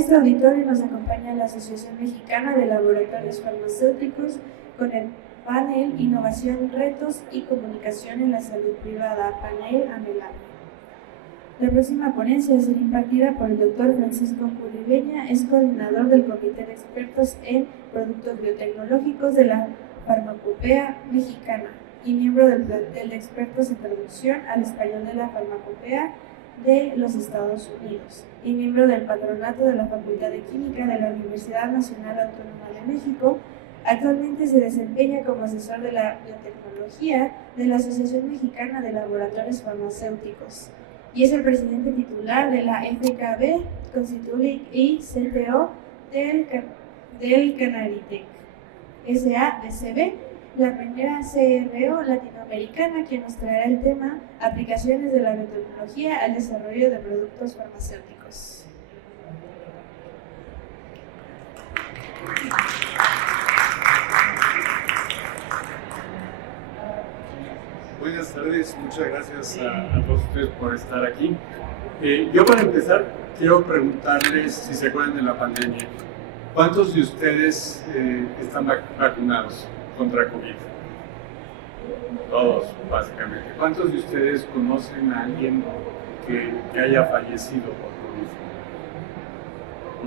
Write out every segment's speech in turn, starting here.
este auditorio nos acompaña la Asociación Mexicana de Laboratorios Farmacéuticos con el panel Innovación, Retos y Comunicación en la Salud Privada, panel AMELAB. La próxima ponencia será impartida por el Dr. Francisco Curibeña, es coordinador del Comité de Expertos en Productos Biotecnológicos de la Farmacopea Mexicana y miembro del plantel de expertos en traducción al español de la Farmacopea de los Estados Unidos y miembro del patronato de la Facultad de Química de la Universidad Nacional Autónoma de México. Actualmente se desempeña como asesor de la biotecnología de la Asociación Mexicana de Laboratorios Farmacéuticos y es el presidente titular de la FKB Constituting y CTO del Canaritec SADCB, la primera CRO latinoamericana que nos traerá el tema Aplicaciones de la biotecnología al desarrollo de productos farmacéuticos. Buenas tardes, muchas gracias a todos ustedes por estar aquí. Yo para empezar quiero preguntarles si se acuerdan de la pandemia. ¿Cuántos de ustedes están vacunados contra COVID? Todos, básicamente. ¿Cuántos de ustedes conocen a alguien que haya fallecido por COVID?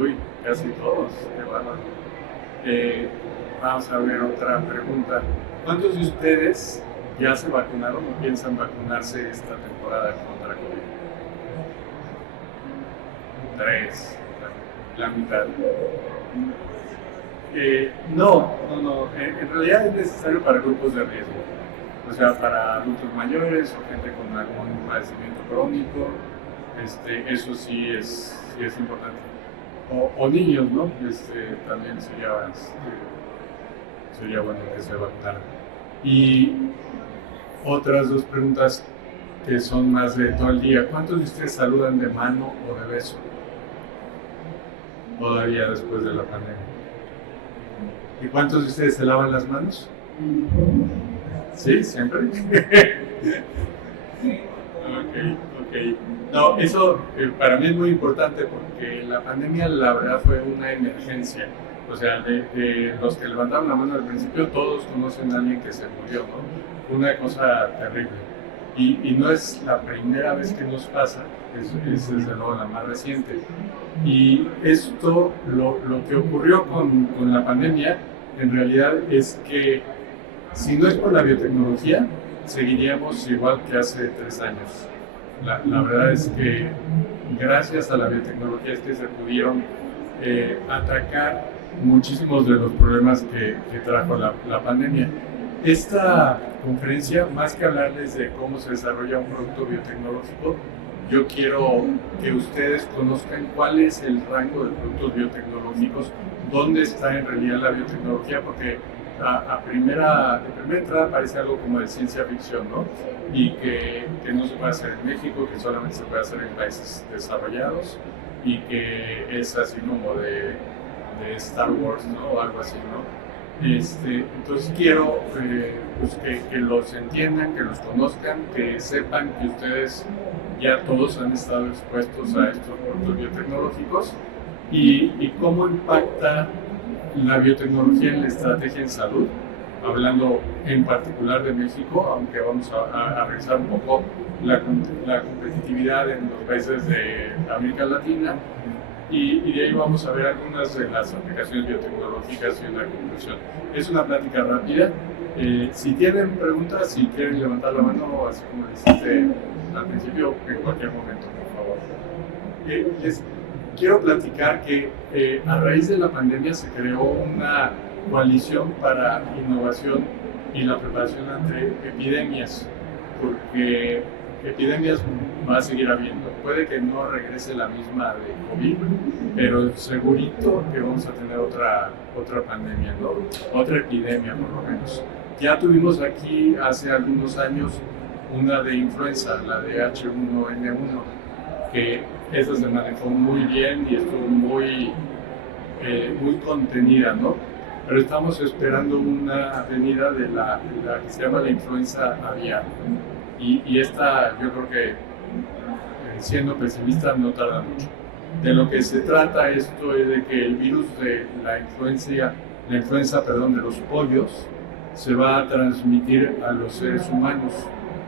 Uy, casi todos, qué bárbaro. Vamos a ver otra pregunta. ¿Cuántos de ustedes ya se vacunaron o piensan vacunarse esta temporada contra COVID? 3, la mitad. No. En realidad es necesario para grupos de riesgo, o sea, para adultos mayores o gente con algún padecimiento crónico, eso sí es importante. O niños, ¿no? También sería bueno que se vacunaran. Y otras dos preguntas que son más de todo el día. ¿Cuántos de ustedes saludan de mano o de beso? Todavía después de la pandemia. ¿Y cuántos de ustedes se lavan las manos? ¿Sí? ¿Siempre? Ok. No, eso para mí es muy importante porque la pandemia la verdad fue una emergencia. O sea, de los que levantaron la mano al principio, todos conocen a alguien que se murió, ¿no? Una cosa terrible. Y no es la primera vez que nos pasa, es desde luego la más reciente. Y esto, lo que ocurrió con la pandemia, en realidad es que si no es por la biotecnología, seguiríamos igual que hace 3 años. La verdad es que gracias a la biotecnología es que se pudieron atacar muchísimos de los problemas que trajo la pandemia. Esta conferencia, más que hablarles de cómo se desarrolla un producto biotecnológico, yo quiero que ustedes conozcan cuál es el rango de productos biotecnológicos, dónde está en realidad la biotecnología, porque de primera entrada parece algo como de ciencia ficción, ¿no? Y que no se puede hacer en México, que solamente se puede hacer en países desarrollados y que es así como de Star Wars, ¿no? O algo así, ¿no? Entonces quiero pues que los entiendan, que los conozcan, que sepan que ustedes ya todos han estado expuestos a estos productos biotecnológicos y cómo impacta la biotecnología en la estrategia en salud, hablando en particular de México, aunque vamos a revisar un poco la competitividad en los países de América Latina. Y de ahí vamos a ver algunas de las aplicaciones biotecnológicas y una conclusión. Es una plática rápida. Si tienen preguntas, si quieren levantar la mano, así como dijiste al principio, en cualquier momento, por favor. Les quiero platicar que a raíz de la pandemia se creó una coalición para innovación y la preparación ante epidemias, porque epidemias va a seguir habiendo. Puede que no regrese la misma de COVID, pero segurito que vamos a tener otra pandemia, ¿no? Otra epidemia por lo menos. Ya tuvimos aquí hace algunos años una de influenza, la de H1N1, que esa se manejó muy bien y estuvo muy contenida, ¿no? Pero estamos esperando una venida de la que se llama la influenza aviar. Y esta, yo creo que siendo pesimista, no tarda mucho. De lo que se trata esto es de que el virus de la influenza, de los pollos, se va a transmitir a los seres humanos.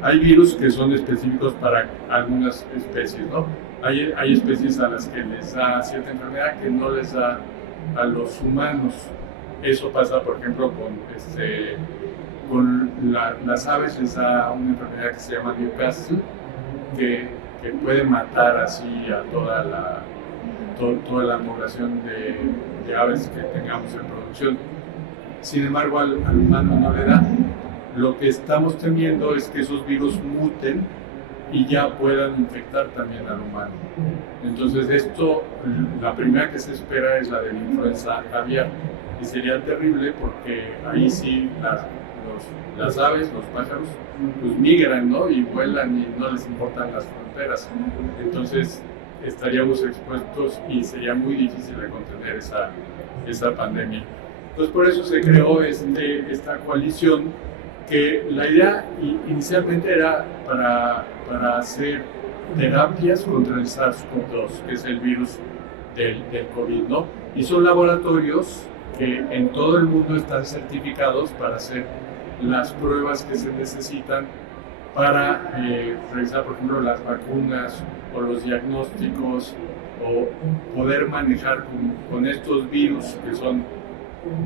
Hay virus que son específicos para algunas especies, ¿no? Hay especies a las que les da cierta enfermedad que no les da a los humanos. Eso pasa, por ejemplo, con las aves, les da una enfermedad que se llama Newcastle, que puede matar así a toda la población de aves que tengamos en producción. Sin embargo, al humano no le da. Lo que estamos temiendo es que esos virus muten y ya puedan infectar también al humano. Entonces la primera que se espera es la de la influenza aviar, y sería terrible porque ahí sí las aves, los pájaros, pues migran, ¿no? Y vuelan y no les importan las fronteras. Entonces estaríamos expuestos y sería muy difícil de contener esa pandemia. Entonces por eso se creó esta coalición, que la idea inicialmente era para hacer terapias contra el SARS-CoV-2, que es el virus del COVID, ¿no? Y son laboratorios que en todo el mundo están certificados para hacer las pruebas que se necesitan para realizar, por ejemplo, las vacunas o los diagnósticos, o poder manejar con estos virus que son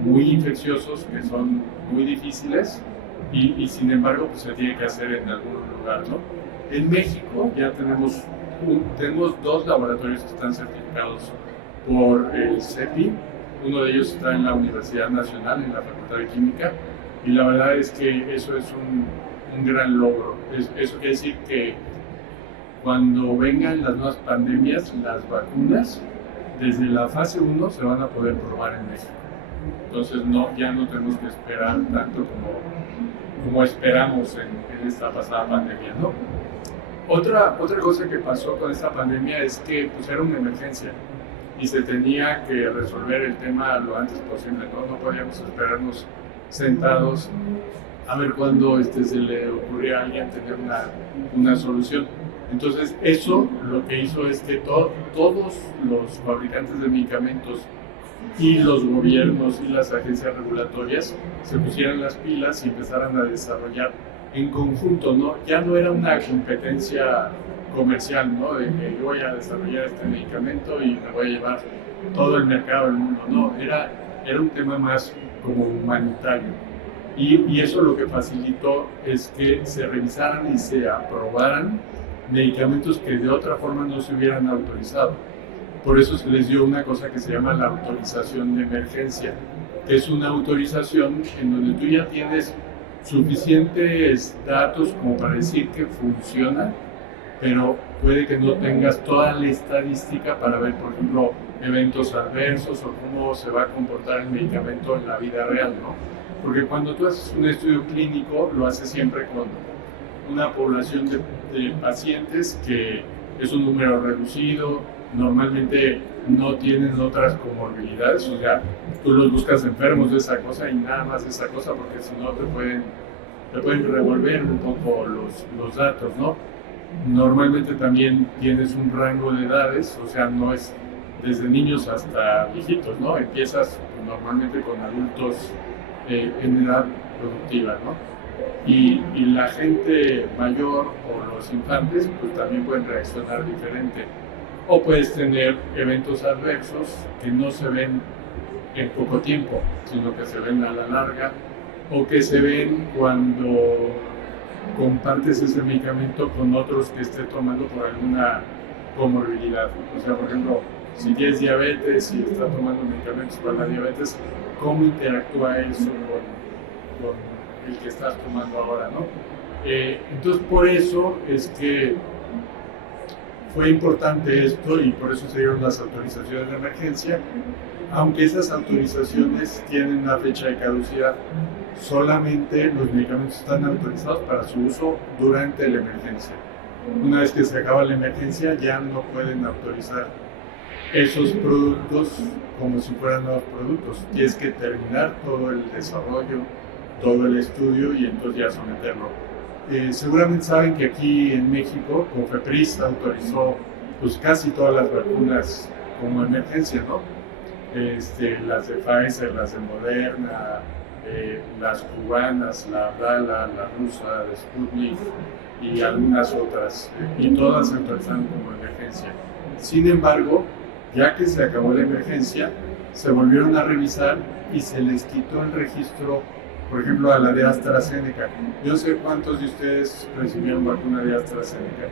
muy infecciosos, que son muy difíciles, y sin embargo pues, se tiene que hacer en algún lugar, ¿no? En México ya tenemos 2 laboratorios que están certificados por el CEPI. Uno de ellos está en la Universidad Nacional, en la Facultad de Química, y la verdad es que eso es un gran logro. Eso quiere decir que cuando vengan las nuevas pandemias, las vacunas, desde la fase 1 se van a poder probar en México. Entonces ya no tenemos que esperar tanto como esperamos en esta pasada pandemia, ¿no? Otra cosa que pasó con esta pandemia es que pues, era una emergencia y se tenía que resolver el tema lo antes posible, ¿no? No podíamos esperarnos sentados a ver cuándo se le ocurría a alguien tener una solución. Entonces eso lo que hizo es que todos los fabricantes de medicamentos y los gobiernos y las agencias regulatorias se pusieran las pilas y empezaran a desarrollar en conjunto, ¿no? Ya no era una competencia comercial, ¿no? De que yo voy a desarrollar este medicamento y me voy a llevar todo el mercado del mundo, no, era un tema más como humanitario. Y eso lo que facilitó es que se revisaran y se aprobaran medicamentos que de otra forma no se hubieran autorizado. Por eso se les dio una cosa que se llama la autorización de emergencia, que es una autorización en donde tú ya tienes suficientes datos como para decir que funciona, pero puede que no tengas toda la estadística para ver, por ejemplo, eventos adversos o cómo se va a comportar el medicamento en la vida real, ¿no? Porque cuando tú haces un estudio clínico, lo haces siempre con una población de pacientes que es un número reducido, normalmente no tienen otras comorbilidades, o sea, tú los buscas enfermos de esa cosa y nada más de esa cosa, porque si no te pueden revolver un poco los datos, ¿no? Normalmente también tienes un rango de edades, o sea, no es desde niños hasta viejitos, ¿no? Empiezas normalmente con adultos en edad productiva, ¿no? Y la gente mayor o los infantes, pues también pueden reaccionar diferente. O puedes tener eventos adversos que no se ven en poco tiempo, sino que se ven a la larga, o que se ven cuando compartes ese medicamento con otros que esté tomando por alguna comorbilidad. O sea, por ejemplo, si tienes diabetes y estás tomando medicamentos para la diabetes, ¿cómo interactúa eso con el que estás tomando ahora, ¿no? Entonces, por eso es que fue importante esto y por eso se dieron las autorizaciones de emergencia, aunque esas autorizaciones tienen una fecha de caducidad. Solamente los medicamentos están autorizados para su uso durante la emergencia. Una vez que se acaba la emergencia, ya no pueden autorizar esos productos como si fueran nuevos productos. Tienes que terminar todo el desarrollo, todo el estudio y entonces ya someterlo. Seguramente saben que aquí en México, COFEPRIS autorizó pues, casi todas las vacunas como emergencia, ¿no? Las de Pfizer, las de Moderna, las cubanas, la Abdala, la rusa, de Sputnik y algunas otras, y todas se autorizaron como emergencia. Sin embargo, ya que se acabó la emergencia, se volvieron a revisar y se les quitó el registro, por ejemplo, a la de AstraZeneca. Yo sé cuántos de ustedes recibieron vacuna de AstraZeneca.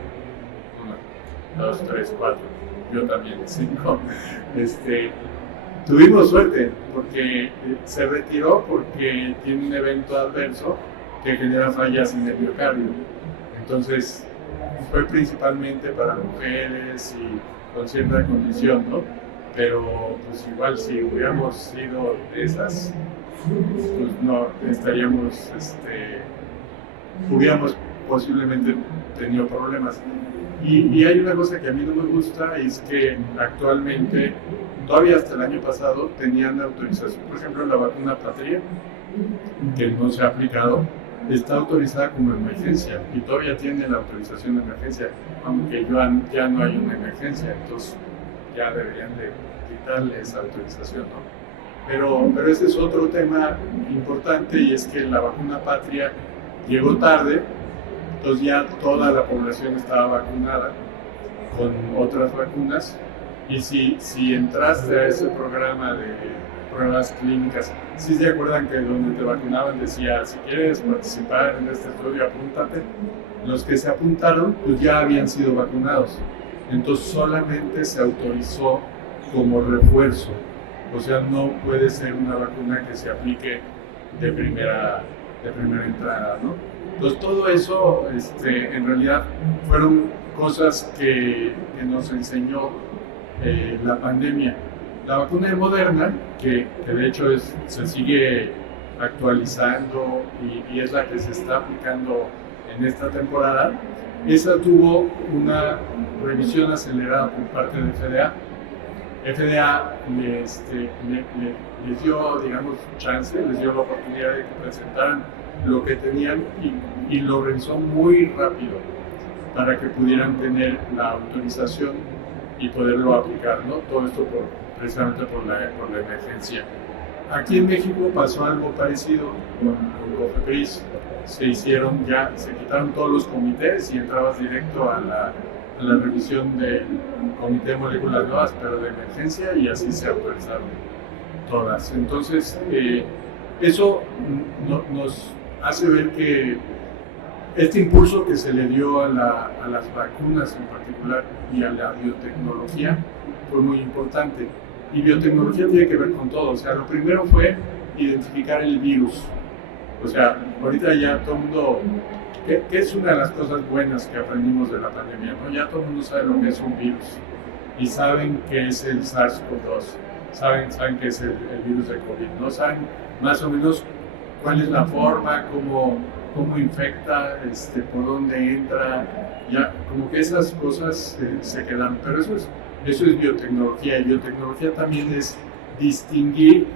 1, 2, 3, 4. Yo también, 5. Tuvimos suerte porque se retiró porque tiene un evento adverso que genera fallas en el miocardio. Entonces, fue principalmente para mujeres y con cierta condición, ¿no? Pero pues igual si hubiéramos sido de esas, pues no estaríamos, hubiéramos posiblemente tenido problemas. Y hay una cosa que a mí no me gusta, es que actualmente, todavía hasta el año pasado, tenían autorización, por ejemplo, la vacuna Patria, que no se ha aplicado, está autorizada como emergencia y todavía tiene la autorización de emergencia, aunque ya no hay una emergencia, entonces ya deberían de quitarle esa autorización, ¿no? Pero ese es otro tema importante, y es que la vacuna Patria llegó tarde, entonces ya toda la población estaba vacunada con otras vacunas, y si entraste a ese programa de pruebas clínicas, ¿sí se acuerdan que donde te vacunaban decía, si quieres participar en este estudio, apúntate? Los que se apuntaron pues ya habían sido vacunados, entonces solamente se autorizó como refuerzo, o sea, no puede ser una vacuna que se aplique de primera entrada, ¿no? Entonces todo eso en realidad fueron cosas que nos enseñó la pandemia. La vacuna de Moderna, que de hecho se sigue actualizando y es la que se está aplicando en esta temporada, esa tuvo una revisión acelerada por parte de FDA. FDA les dio, digamos, chance, les dio la oportunidad de que presentaran lo que tenían y lo revisó muy rápido para que pudieran tener la autorización y poderlo aplicar, ¿no? Todo esto precisamente por la emergencia. Aquí en México pasó algo parecido con COFEPRIS. Se quitaron todos los comités y entrabas directo a la revisión del Comité de Moléculas Nuevas, pero de emergencia, y así se autorizaron todas. Entonces, eso nos hace ver que este impulso que se le dio a las vacunas en particular y a la biotecnología fue muy importante. Y biotecnología tiene que ver con todo. O sea, lo primero fue identificar el virus. O sea, ahorita ya todo el mundo, que es una de las cosas buenas que aprendimos de la pandemia, ¿no? Ya todo el mundo sabe lo que es un virus y saben qué es el SARS-CoV-2, saben qué es el virus de COVID, ¿no? Saben más o menos cuál es la forma, cómo infecta, por dónde entra, ya como que esas cosas se quedan. Pero eso es biotecnología, y biotecnología también es distinguir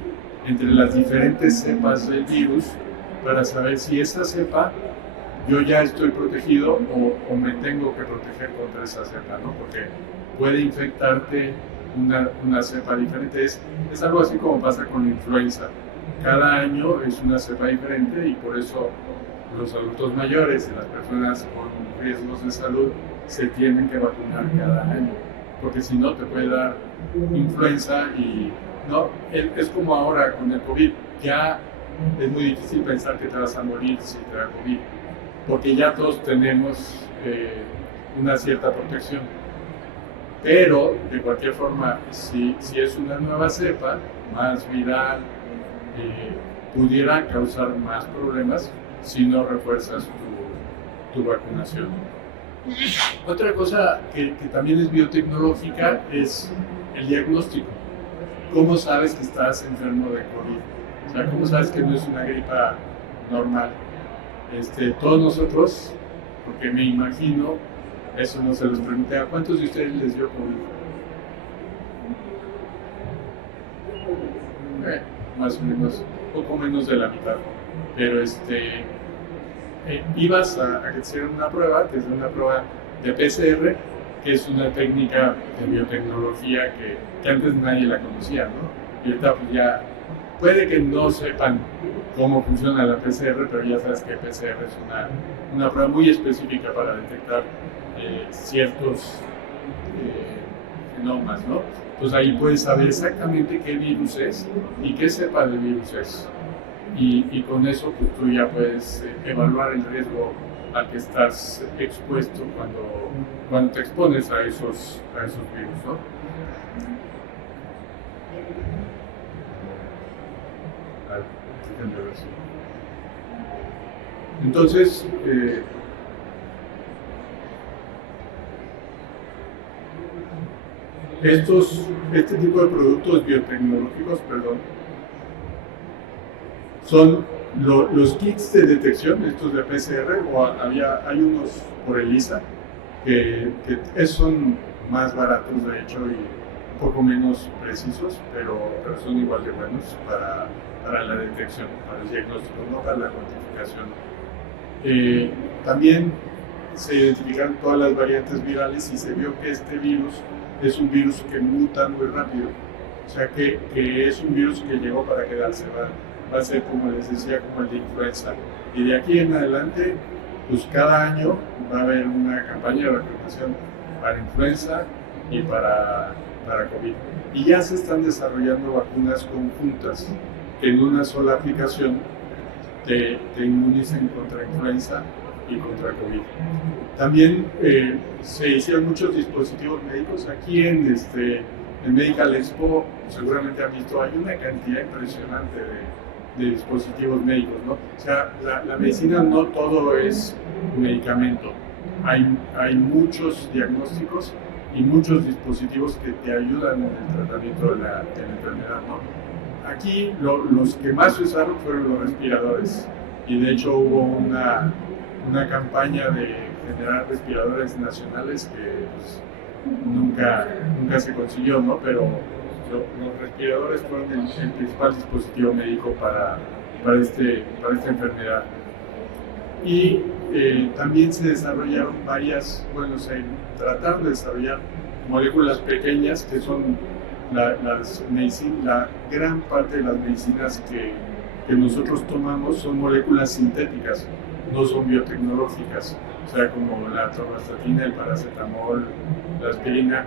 entre las diferentes cepas del virus para saber si esa cepa yo ya estoy protegido o me tengo que proteger contra esa cepa, ¿no? Porque puede infectarte una cepa diferente. Es algo así como pasa con la influenza. Cada año es una cepa diferente, y por eso los adultos mayores y las personas con riesgos de salud se tienen que vacunar cada año, porque si no te puede dar influenza. Y no, es como ahora con el COVID. Ya es muy difícil pensar que te vas a morir si te da COVID, porque ya todos tenemos una cierta protección. Pero de cualquier forma, si es una nueva cepa, más viral, pudiera causar más problemas si no refuerzas tu vacunación. Otra cosa que también es biotecnológica es el diagnóstico. ¿Cómo sabes que estás enfermo de COVID? O sea, ¿cómo sabes que no es una gripa normal? Todos nosotros, porque me imagino, eso no se los pregunté, ¿a cuántos de ustedes les dio COVID? Más o menos, poco menos de la mitad. Pero ibas a que te hicieran una prueba, que es una prueba de PCR, que es una técnica de biotecnología que antes nadie la conocía, ¿no? Y ahorita pues ya puede que no sepan cómo funciona la PCR, pero ya sabes que PCR es una prueba muy específica para detectar ciertos genomas, ¿no? Entonces ahí puedes saber exactamente qué virus es y qué cepa de virus es. Y con eso pues, tú ya puedes evaluar el riesgo al que estás expuesto cuando te expones a esos virus, ¿no? Entonces, este tipo de productos biotecnológicos, son los kits de detección, estos de PCR, o hay unos por ELISA, que son más baratos de hecho y un poco menos precisos, pero son igual de buenos para la detección, para el diagnóstico, no para la cuantificación. También se identificaron todas las variantes virales y se vio que este virus es un virus que muta muy rápido, o sea que es un virus que llegó para quedarse, va a ser, como les decía, como el de influenza. Y de aquí en adelante, pues cada año va a haber una campaña de vacunación para influenza y para COVID. Y ya se están desarrollando vacunas conjuntas que en una sola aplicación te inmunicen contra influenza y contra COVID. También se hicieron muchos dispositivos médicos. Aquí en Medical Expo, seguramente han visto, hay una cantidad impresionante de dispositivos médicos, ¿no? O sea, la medicina no todo es medicamento. Hay muchos diagnósticos y muchos dispositivos que te ayudan en el tratamiento de la enfermedad, ¿no? Aquí los que más se usaron fueron los respiradores y de hecho hubo una campaña de generar respiradores nacionales que pues, nunca se consiguió, ¿no? Pero los respiradores fueron el principal dispositivo médico para esta enfermedad. Y también se desarrollaron se trataron de desarrollar moléculas pequeñas que son la gran parte de las medicinas que nosotros tomamos son moléculas sintéticas, no son biotecnológicas, o sea, como la atorvastatina, el paracetamol, la aspirina,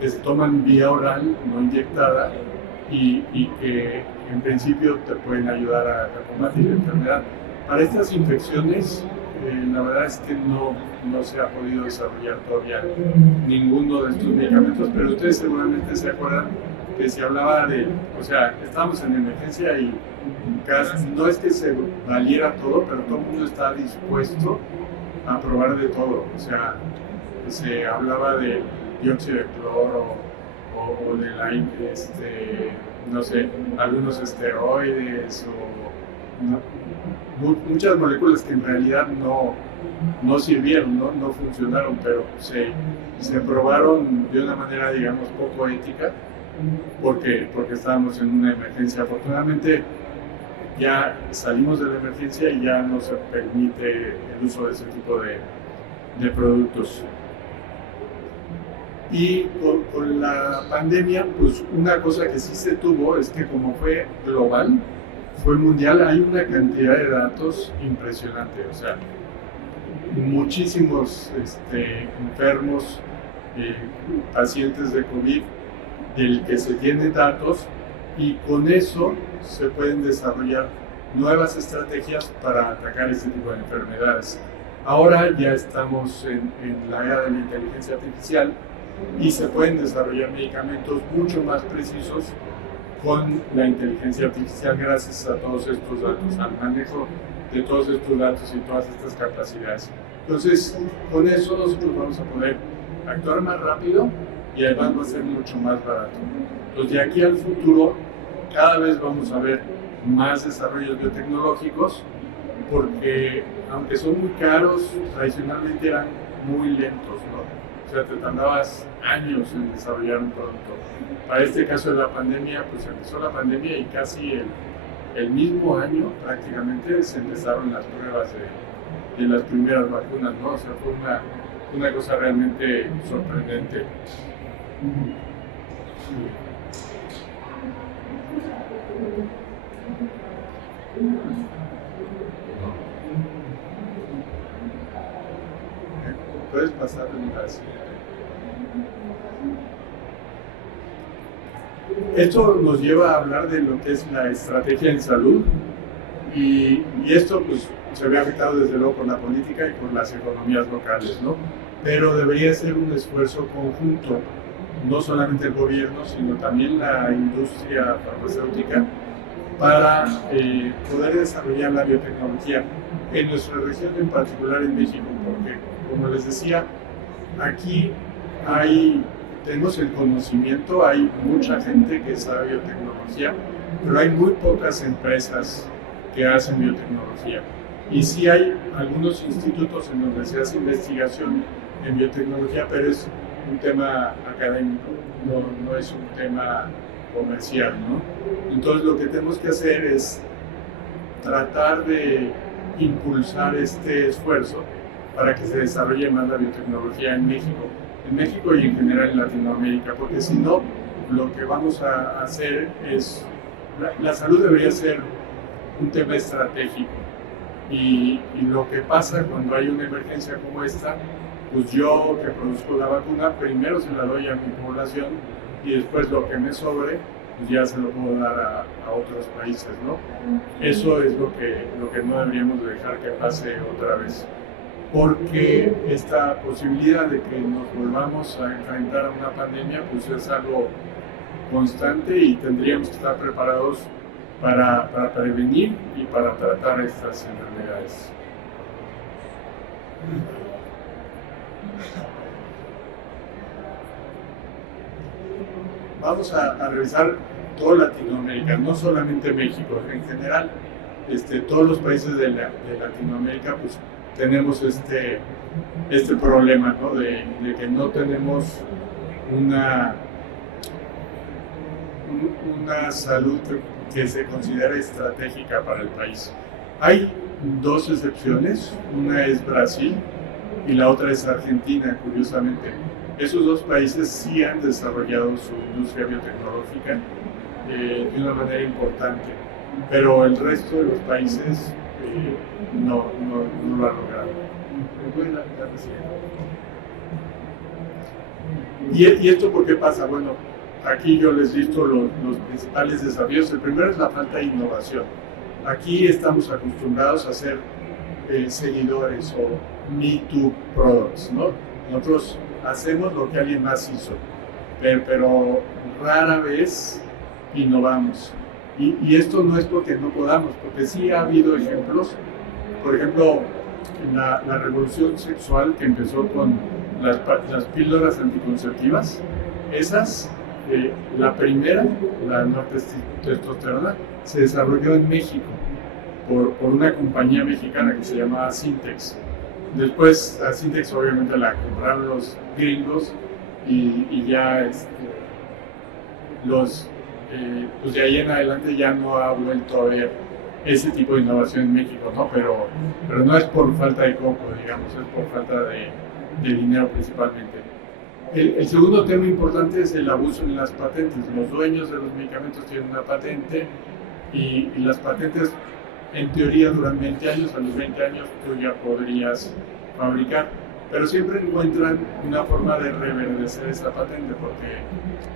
que se toman vía oral, no inyectada, y que en principio te pueden ayudar a combatir la enfermedad. Para estas infecciones, la verdad es que no se ha podido desarrollar todavía ninguno de estos medicamentos, pero ustedes seguramente se acuerdan que se hablaba estábamos en emergencia y no es que se valiera todo, pero todo el mundo está dispuesto a probar de todo. O sea, se hablaba de dióxido de cloro o de algunos esteroides muchas moléculas que en realidad no sirvieron, no funcionaron, pero se probaron de una manera, digamos, poco ética porque estábamos en una emergencia. Afortunadamente ya salimos de la emergencia y ya no se permite el uso de ese tipo de productos. Y con la pandemia, pues una cosa que sí se tuvo es que como fue global, fue mundial, hay una cantidad de datos impresionante, o sea, muchísimos enfermos, pacientes de COVID, del que se tienen datos y con eso se pueden desarrollar nuevas estrategias para atacar este tipo de enfermedades. Ahora ya estamos en la era de la inteligencia artificial y se pueden desarrollar medicamentos mucho más precisos con la inteligencia artificial gracias a todos estos datos, al manejo de todos estos datos y todas estas capacidades. Entonces, con eso nosotros vamos a poder actuar más rápido y además va a ser mucho más barato. Entonces, de aquí al futuro, cada vez vamos a ver más desarrollos biotecnológicos porque, aunque son muy caros, tradicionalmente eran muy lentos, ¿no? O sea, te tardabas años en desarrollar un producto. Para este caso de la pandemia, pues empezó la pandemia y casi el mismo año prácticamente se empezaron las pruebas de las primeras vacunas, ¿no? O sea, fue una cosa realmente sorprendente. ¿Puedes pasar en la siguiente? Esto nos lleva a hablar de lo que es la estrategia en salud y esto pues se ve afectado desde luego por la política y por las economías locales, ¿no? Pero debería ser un esfuerzo conjunto, no solamente el gobierno, sino también la industria farmacéutica para poder desarrollar la biotecnología en nuestra región, en particular en México, porque como les decía, aquí tenemos el conocimiento, hay mucha gente que sabe biotecnología, pero hay muy pocas empresas que hacen biotecnología. Y sí hay algunos institutos en donde se hace investigación en biotecnología, pero es un tema académico, no es un tema comercial, ¿no? Entonces lo que tenemos que hacer es tratar de impulsar este esfuerzo para que se desarrolle más la biotecnología en México y en general en Latinoamérica, porque si no, lo que vamos a hacer es, la salud debería ser un tema estratégico, y lo que pasa cuando hay una emergencia como esta, pues yo que produzco la vacuna, primero se la doy a mi población y después lo que me sobre, pues ya se lo puedo dar a otros países, ¿no? Eso es lo que no deberíamos dejar que pase otra vez, porque esta posibilidad de que nos volvamos a enfrentar a una pandemia pues es algo constante y tendríamos que estar preparados para prevenir y para tratar estas enfermedades. Vamos a revisar toda Latinoamérica, no solamente México, en general, todos los países de Latinoamérica pues tenemos este problema, ¿no? de que no tenemos una salud que se considera estratégica para el país. Hay dos excepciones, una es Brasil y la otra es Argentina, curiosamente. Esos dos países sí han desarrollado su industria biotecnológica de una manera importante, pero el resto de los países no lo han logrado. ¿Y esto por qué pasa? Bueno, aquí yo les listo los principales desafíos. El primero es la falta de innovación. Aquí estamos acostumbrados a ser seguidores o Me Too products, ¿no? Nosotros hacemos lo que alguien más hizo, pero rara vez innovamos. Y esto no es porque no podamos, porque sí ha habido ejemplos. Por ejemplo, la revolución sexual que empezó con las píldoras anticonceptivas, esas, la primera, la nortestosterona, se desarrolló en México por una compañía mexicana que se llamaba Sintex. Después a Sintex obviamente la compraron los gringos y ya pues de ahí en adelante ya no ha vuelto a haber ese tipo de innovación en México, ¿no? Pero no es por falta de coco, digamos, es por falta de dinero principalmente. El segundo tema importante es el abuso en las patentes. Los dueños de los medicamentos tienen una patente y las patentes en teoría duran 20 años, a los 20 años tú ya podrías fabricar, pero siempre encuentran una forma de reverdecer esa patente, porque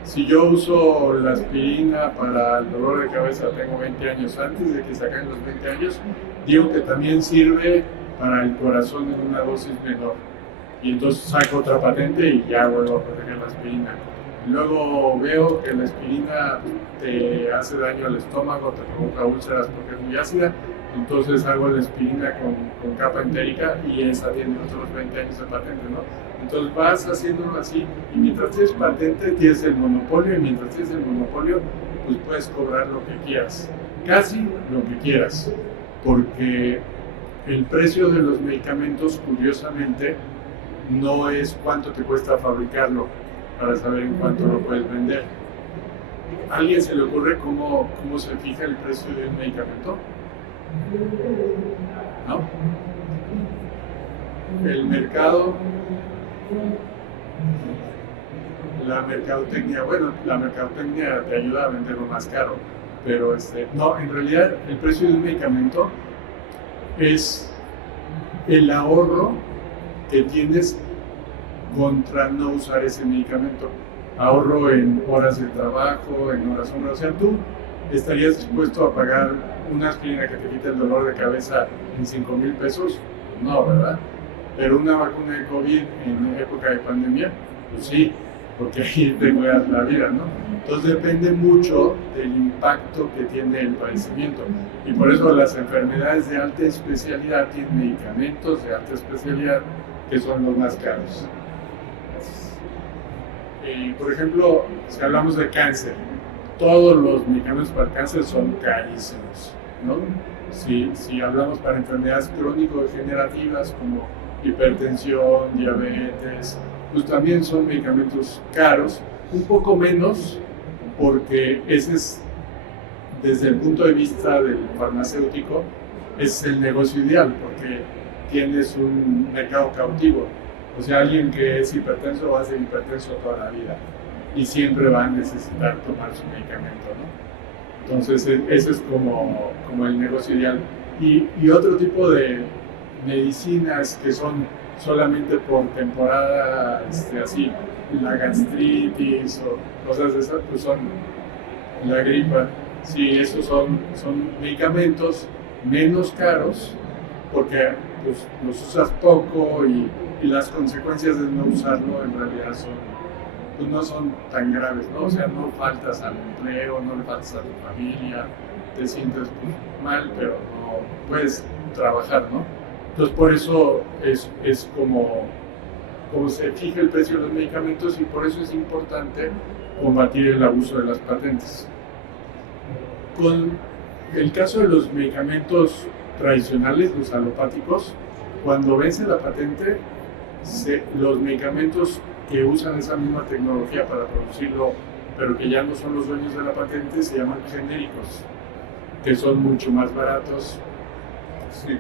si yo uso la aspirina para el dolor de cabeza, tengo 20 años antes de que se acaben los 20 años, digo que también sirve para el corazón en una dosis menor, y entonces saco otra patente y ya vuelvo a proteger la aspirina. Luego veo que la aspirina te hace daño al estómago, te provoca úlceras porque es muy ácida, entonces hago la aspirina con capa entérica y esa tiene otros 20 años de patente, ¿no? Entonces vas haciéndolo así y mientras tienes patente tienes el monopolio, y mientras tienes el monopolio pues puedes cobrar lo que quieras, casi lo que quieras, porque el precio de los medicamentos curiosamente no es cuánto te cuesta fabricarlo para saber en cuánto lo puedes vender. ¿A alguien se le ocurre cómo se fija el precio de un medicamento? ¿No? El mercado La mercadotecnia, bueno, la mercadotecnia te ayuda a venderlo más caro, pero no, en realidad el precio de un medicamento es el ahorro que tienes contra no usar ese medicamento. Ahorro en horas de trabajo, en horas sombra. O sea, tú estarías dispuesto a pagar una aspirina que te quite el dolor de cabeza en 5,000 pesos, no, ¿verdad? Pero una vacuna de COVID en época de pandemia, pues sí, porque ahí te cuidas la vida, ¿no? Entonces depende mucho del impacto que tiene el padecimiento. Y por eso las enfermedades de alta especialidad tienen medicamentos de alta especialidad que son los más caros. Por ejemplo, si hablamos de cáncer, todos los medicamentos para el cáncer son carísimos, ¿no? Si hablamos para enfermedades crónico-degenerativas como hipertensión, diabetes, pues también son medicamentos caros, un poco menos porque ese es, desde el punto de vista del farmacéutico, es el negocio ideal porque tienes un mercado cautivo. O sea, alguien que es hipertenso va a ser hipertenso toda la vida y siempre va a necesitar tomar su medicamento, ¿no? Entonces, ese es como el negocio ideal. Y otro tipo de medicinas que son solamente por temporada, así, la gastritis o cosas de esas, pues son la gripa. Sí, esos son medicamentos menos caros porque pues, los usas poco y las consecuencias de no usarlo en realidad pues no son tan graves, ¿no? O sea, no faltas al empleo, no le faltas a tu familia, te sientes pues, mal, pero no puedes trabajar, ¿no? Entonces, por eso es como se fija el precio de los medicamentos y por eso es importante combatir el abuso de las patentes. Con el caso de los medicamentos tradicionales, los alopáticos, cuando vence la patente, los medicamentos que usan esa misma tecnología para producirlo, pero que ya no son los dueños de la patente, se llaman genéricos, que son mucho más baratos. Sí.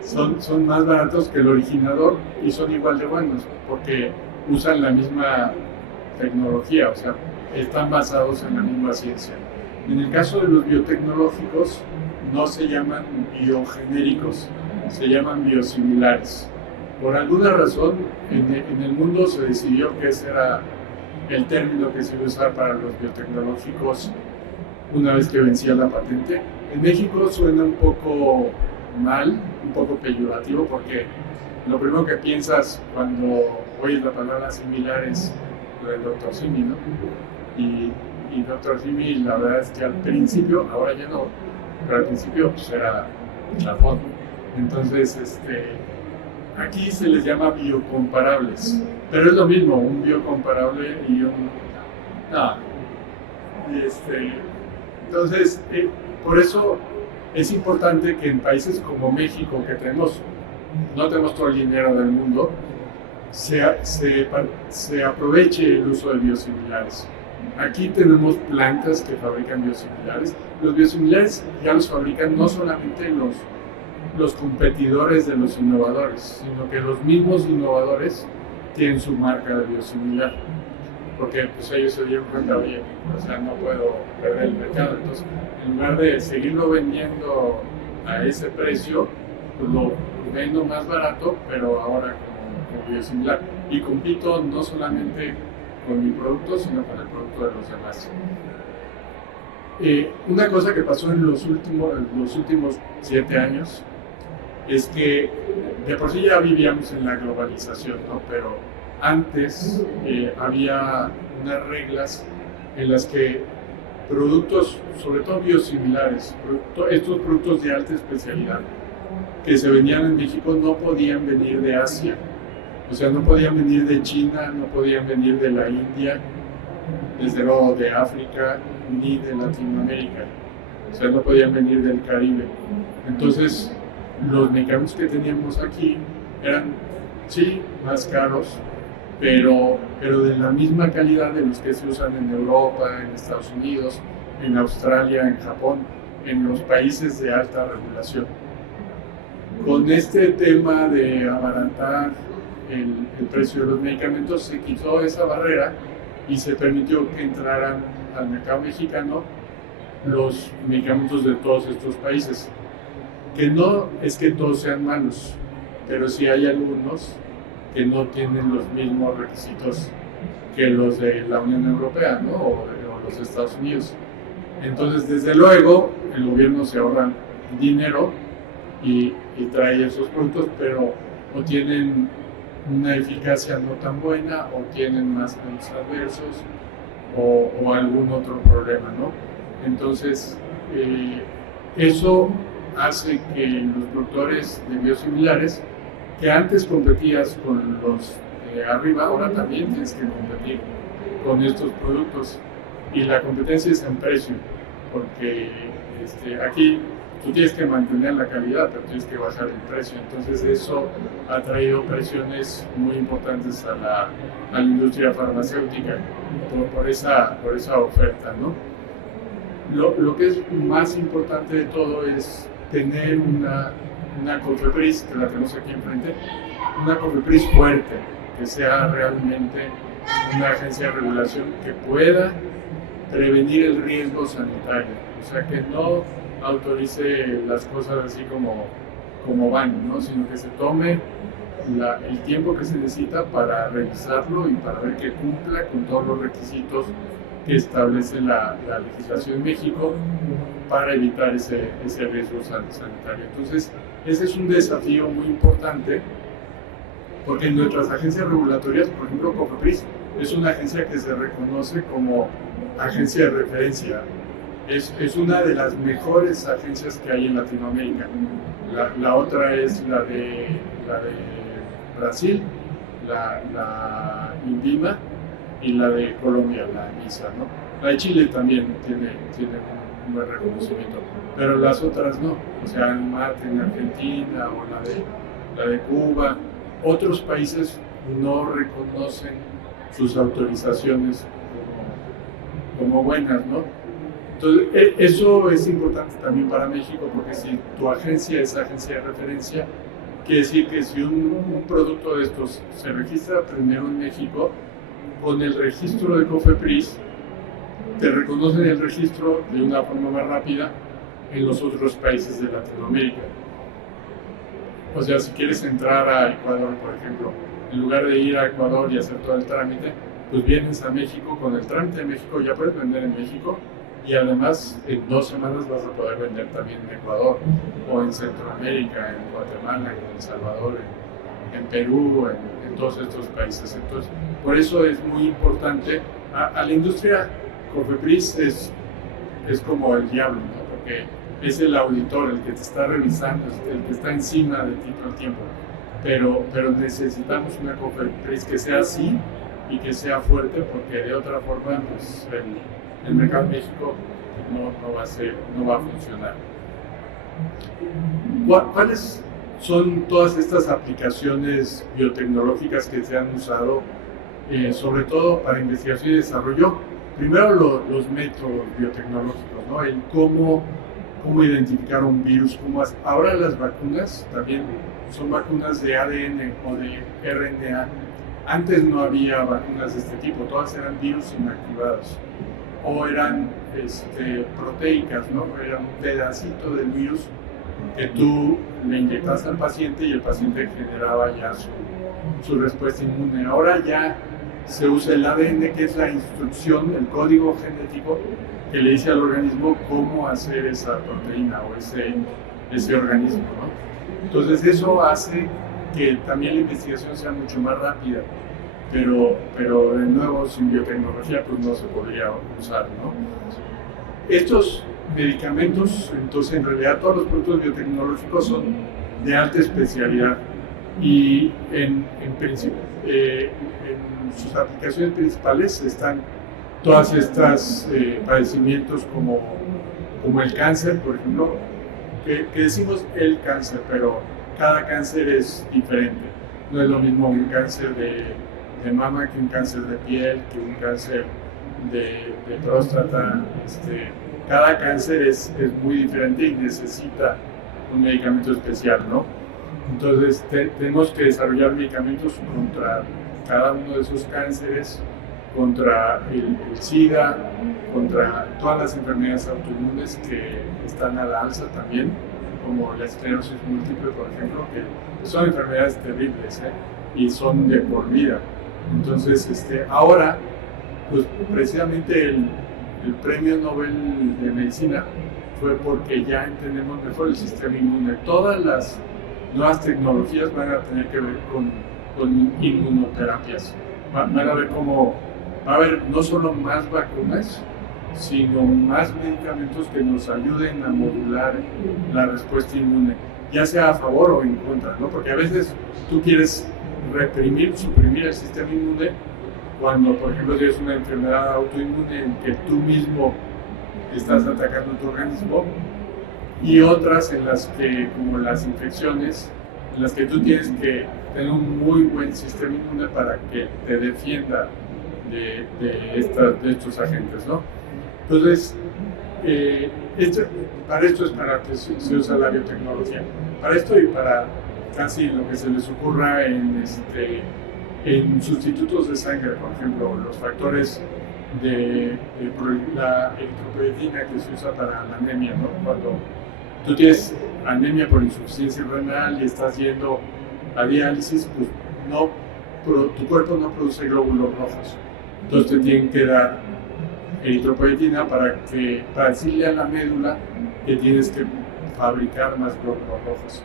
Son más baratos que el originador y son igual de buenos porque usan la misma tecnología, o sea, están basados en la misma ciencia. En el caso de los biotecnológicos, no se llaman biogenéricos, se llaman biosimilares. Por alguna razón, en el mundo se decidió que ese era el término que se iba a usar para los biotecnológicos una vez que vencía la patente. En México suena un poco mal, un poco peyorativo, porque lo primero que piensas cuando oyes la palabra similar es lo del Dr. Simi, ¿no? Y Dr. Simi, la verdad es que al principio, ahora ya no, pero al principio pues era chafón. Entonces, aquí se les llama biocomparables, pero es lo mismo, un biocomparable y un... No. Entonces, por eso es importante que en países como México, que no tenemos todo el dinero del mundo, se aproveche el uso de biosimilares. Aquí tenemos plantas que fabrican biosimilares. Los biosimilares ya los fabrican no solamente los competidores de los innovadores, sino que los mismos innovadores tienen su marca de biosimilar, porque pues ellos se dieron cuenta, oye, o sea, no puedo perder el mercado, entonces en lugar de seguirlo vendiendo a ese precio, pues lo vendo más barato, pero ahora como biosimilar, y compito no solamente con mi producto, sino con el producto de los demás. Una cosa que pasó en los últimos 7 años es que de por sí ya vivíamos en la globalización, ¿no? Pero antes había unas reglas en las que productos, sobre todo biosimilares, estos productos de alta especialidad que se vendían en México no podían venir de Asia, o sea, no podían venir de China, no podían venir de la India, desde luego de África, ni de Latinoamérica, o sea, no podían venir del Caribe. Entonces, los medicamentos que teníamos aquí eran, sí, más caros, pero de la misma calidad de los que se usan en Europa, en Estados Unidos, en Australia, en Japón, en los países de alta regulación. Con este tema de abaratar el precio de los medicamentos, se quitó esa barrera y se permitió que entraran al mercado mexicano los medicamentos de todos estos países. Que no es que todos sean malos, pero sí hay algunos que no tienen los mismos requisitos que los de la Unión Europea, ¿no? o los Estados Unidos. Entonces, desde luego, el gobierno se ahorra dinero y trae esos productos, pero o tienen una eficacia no tan buena, o tienen más efectos adversos, o algún otro problema, ¿no? Entonces, eso hace que los productores de biosimilares, que antes competías con los de arriba, ahora también tienes que competir con estos productos. Y la competencia es en precio, porque aquí tú tienes que mantener la calidad, pero tienes que bajar el precio. Entonces eso ha traído presiones muy importantes a la industria farmacéutica por esa oferta, ¿no? Lo que es más importante de todo es tener una COFEPRIS, que la tenemos aquí enfrente, una COFEPRIS fuerte, que sea realmente una agencia de regulación que pueda prevenir el riesgo sanitario, o sea, que no autorice las cosas así como van, ¿no? Sino que se tome el tiempo que se necesita para revisarlo y para ver que cumpla con todos los requisitos que establece la legislación en México para evitar ese riesgo sanitario. Entonces, ese es un desafío muy importante, porque en nuestras agencias regulatorias, por ejemplo, COFEPRIS, es una agencia que se reconoce como agencia de referencia. Es una de las mejores agencias que hay en Latinoamérica. La otra es la de Brasil, la INVIMA, y la de Colombia, la ANVISA, ¿no? La de Chile también tiene un buen reconocimiento, pero las otras no. O sea, ANMAT en Argentina o la de Cuba. Otros países no reconocen sus autorizaciones como buenas, ¿no? Entonces, eso es importante también para México, porque si tu agencia es agencia de referencia, quiere decir que si un producto de estos se registra primero en México, con el registro de COFEPRIS, te reconocen el registro de una forma más rápida en los otros países de Latinoamérica. O sea, si quieres entrar a Ecuador, por ejemplo, en lugar de ir a Ecuador y hacer todo el trámite, pues vienes a México, con el trámite de México ya puedes vender en México, y además en 2 semanas vas a poder vender también en Ecuador, o en Centroamérica, en Guatemala, en El Salvador, en Perú, en todos estos países. Entonces, por eso es muy importante. A la industria, COFEPRIS es como el diablo, ¿no? Porque es el auditor, el que te está revisando, el que está encima de ti todo el tiempo. Pero necesitamos una COFEPRIS que sea así y que sea fuerte, porque de otra forma pues, el mercado en México no va a funcionar. ¿Cuáles son todas estas aplicaciones biotecnológicas que se han usado, sobre todo para investigación y desarrollo? Primero los métodos biotecnológicos, ¿no? El cómo identificar un virus. Ahora las vacunas también son vacunas de ADN o de RNA. Antes no había vacunas de este tipo, todas eran virus inactivados o eran proteicas, ¿no? Era un pedacito del virus que tú le inyectas al paciente y el paciente generaba ya su respuesta inmune. Ahora ya se usa el ADN, que es la instrucción, el código genético que le dice al organismo cómo hacer esa proteína o ese organismo, ¿no? Entonces eso hace que también la investigación sea mucho más rápida, pero de nuevo sin biotecnología pues no se podría usar, ¿no? Estos medicamentos, entonces en realidad todos los productos biotecnológicos son de alta especialidad y en sus aplicaciones principales están todas estas padecimientos como el cáncer, por ejemplo, que decimos el cáncer, pero cada cáncer es diferente. No es lo mismo un cáncer de mama que un cáncer de piel, que un cáncer de próstata. Cada cáncer es muy diferente y necesita un medicamento especial, ¿no? Entonces tenemos que desarrollar medicamentos contra cada uno de esos cánceres, contra el SIDA, contra todas las enfermedades autoinmunes que están a la alza también, como la esclerosis múltiple, por ejemplo, que son enfermedades terribles, y son de por vida. Entonces, ahora, pues precisamente el premio Nobel de Medicina fue porque ya entendemos mejor el sistema inmune. Todas las nuevas tecnologías van a tener que ver con inmunoterapias. Van a ver cómo va a haber no solo más vacunas, sino más medicamentos que nos ayuden a modular la respuesta inmune, ya sea a favor o en contra, ¿no? Porque a veces tú quieres suprimir el sistema inmune cuando, por ejemplo, tienes una enfermedad autoinmune en que tú mismo estás atacando tu organismo, y otras en las que, como las infecciones, en las que tú tienes que tener un muy buen sistema inmune para que te defienda de estos agentes, ¿no? Entonces, para esto es para que se usa la biotecnología. Para esto y para casi lo que se les ocurra en sustitutos de sangre, por ejemplo, los factores de la eritropoyetina que se usa para la anemia, ¿no? Cuando tú tienes anemia por insuficiencia renal y estás yendo a diálisis, pues tu cuerpo no produce glóbulos rojos. Entonces te tienen que dar eritropoyetina para decirle a la médula que tienes que fabricar más glóbulos rojos.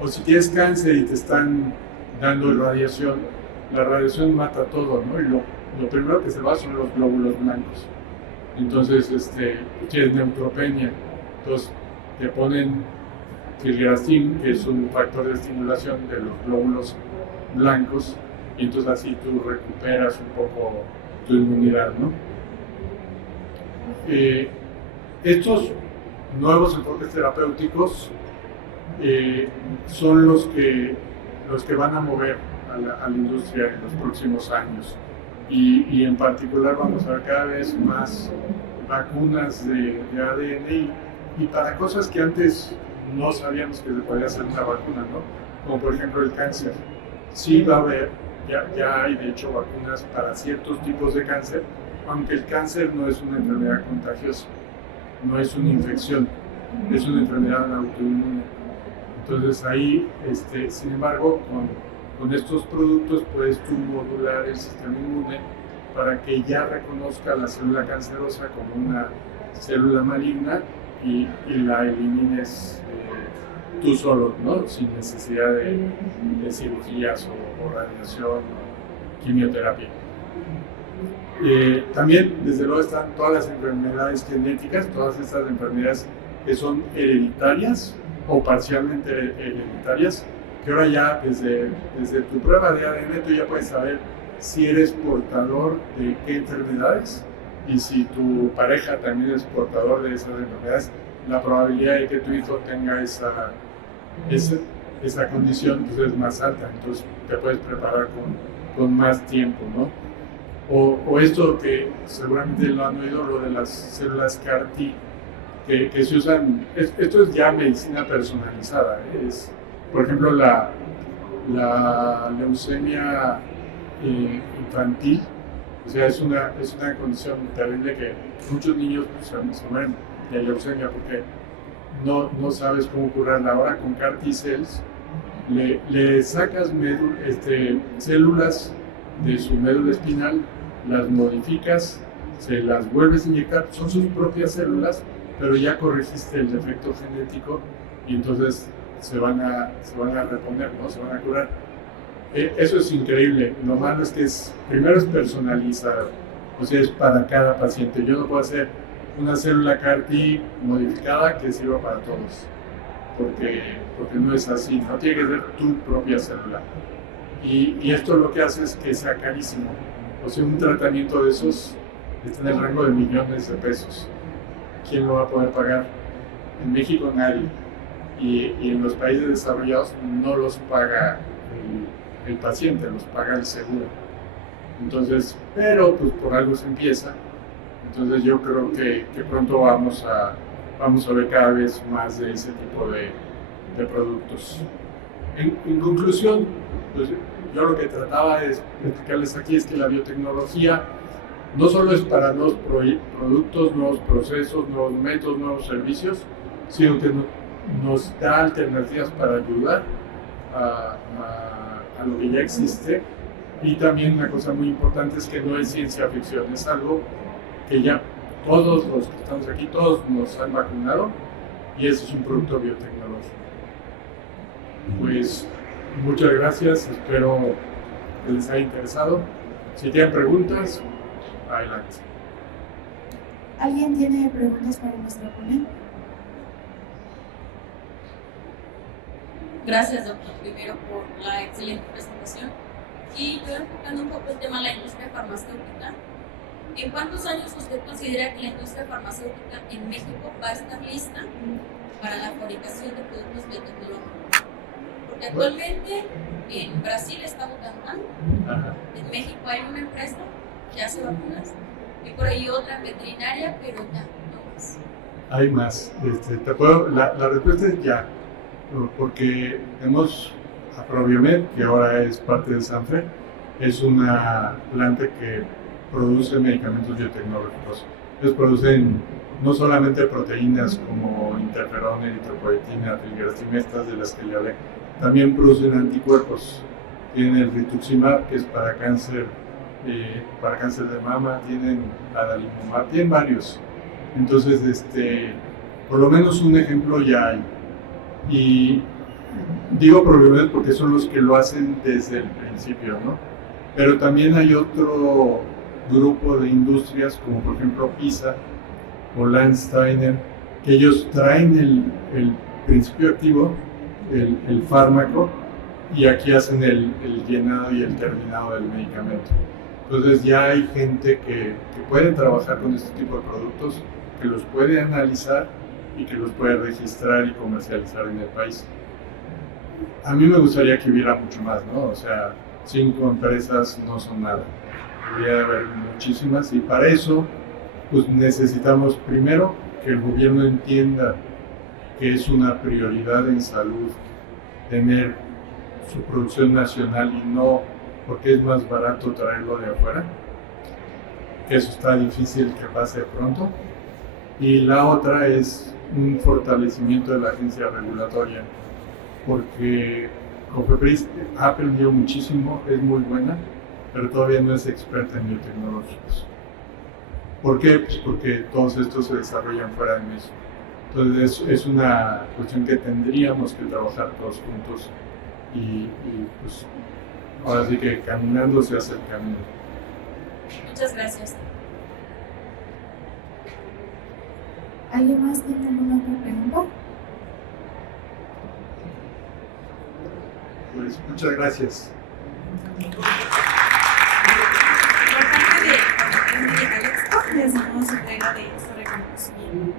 O si tienes cáncer y te están dando radiación, la radiación mata todo, ¿no? Y lo primero que se va son los glóbulos blancos. Entonces, tienes neutropenia. Entonces, te ponen filgrastim, que es un factor de estimulación de los glóbulos blancos, y entonces así tú recuperas un poco tu inmunidad, ¿no? Estos nuevos enfoques terapéuticos son los que van a mover a la industria en los próximos años, y en particular vamos a ver cada vez más vacunas de ADN y para cosas que antes no sabíamos que se podía hacer una vacuna, ¿no? Como por ejemplo el cáncer. Sí va a haber, ya hay de hecho vacunas para ciertos tipos de cáncer, aunque el cáncer no es una enfermedad contagiosa, no es una infección, es una enfermedad autoinmune. Entonces ahí, sin embargo, con estos productos puedes tú modular el sistema inmune para que ya reconozca la célula cancerosa como una célula maligna y la elimines tú solo, ¿no? Sin necesidad de cirugías o radiación o quimioterapia. También, desde luego, están todas las enfermedades genéticas, todas estas enfermedades que son hereditarias o parcialmente hereditarias, que ahora ya desde tu prueba de ADN tú ya puedes saber si eres portador de qué enfermedades, y si tu pareja también es portador de esas enfermedades, la probabilidad de que tu hijo tenga esa condición pues es más alta, entonces te puedes preparar con más tiempo, ¿no? O esto que seguramente lo han oído, lo de las células CAR-T, que se usan, esto es ya medicina personalizada, por ejemplo, la leucemia infantil, o sea, es una condición terrible que muchos niños se mueren de leucemia porque no sabes cómo curarla. Ahora con CAR-T cells le sacas células de su médula espinal, las modificas, se las vuelves a inyectar, son sus propias células, pero ya corregiste el defecto genético y entonces se van a reponer, ¿no? Se van a curar. Eso es increíble. Lo malo es que primero es personalizado, o sea, es para cada paciente. Yo no puedo hacer una célula CAR-T modificada que sirva para todos, porque no es así, no tiene que ser tu propia célula. Y esto lo que hace es que sea carísimo. O sea, un tratamiento de esos está en el rango de millones de pesos. ¿Quién lo va a poder pagar? En México nadie. Y en los países desarrollados no los paga el paciente, los paga el seguro. Entonces, pero pues por algo se empieza. Entonces yo creo que pronto vamos a ver cada vez más de ese tipo de productos. En conclusión, pues, yo lo que trataba de explicarles aquí es que la biotecnología no solo es para nuevos productos, nuevos procesos, nuevos métodos, nuevos servicios, sino que nos da alternativas para ayudar a lo que ya existe. Y también una cosa muy importante es que no es ciencia ficción, es algo que ya todos los que estamos aquí, todos nos han vacunado, y eso es un producto biotecnológico. Pues muchas gracias, espero que les haya interesado. Si tienen preguntas, adelante. ¿Alguien tiene preguntas para nuestra ponente? Gracias, doctor, primero por la excelente presentación. Y yo enfocando un poco el tema de la industria farmacéutica, ¿en cuántos años usted considera que la industria farmacéutica en México va a estar lista para la fabricación de productos biotecnológicos? Porque actualmente en Brasil está Butantan, en México hay una empresa que hace vacunas y por ahí otra veterinaria, pero ya no más. Hay más. La respuesta es ya, porque tenemos a Proviomed, que ahora es parte de Sanfer, es una planta que produce medicamentos biotecnológicos. Ellos producen no solamente proteínas como interferón, eritropoyetina, filgrastim, estas de las que le hablé, también producen anticuerpos. Tienen el rituximab, que es para cáncer de mama, tienen adalimumab, tienen varios. Entonces, por lo menos un ejemplo ya hay. Y digo Proviomed porque son los que lo hacen desde el principio, ¿no? Pero también hay otro grupo de industrias, como por ejemplo PISA o Landsteiner, que ellos traen el principio activo, el fármaco, y aquí hacen el llenado y el terminado del medicamento. Entonces ya hay gente que puede trabajar con este tipo de productos, que los puede analizar y que los puede registrar y comercializar en el país. A mí me gustaría que hubiera mucho más, ¿no? O sea, 5 empresas no son nada. Debería haber muchísimas, y para eso pues necesitamos primero que el gobierno entienda que es una prioridad en salud tener su producción nacional y no porque es más barato traerlo de afuera, que eso está difícil que pase pronto. Y la otra es un fortalecimiento de la agencia regulatoria, porque COFEPRIS ha aprendido muchísimo, es muy buena, pero todavía no es experta en biotecnológicos. ¿Por qué? Pues porque todos estos se desarrollan fuera de México. Entonces es una cuestión que tendríamos que trabajar todos juntos y pues ahora sí que caminando se hace el camino. Muchas gracias. ¿Alguien más tiene alguna otra pregunta? Pues muchas gracias. Por parte de Médica Expo, les damos entrega de este reconocimiento.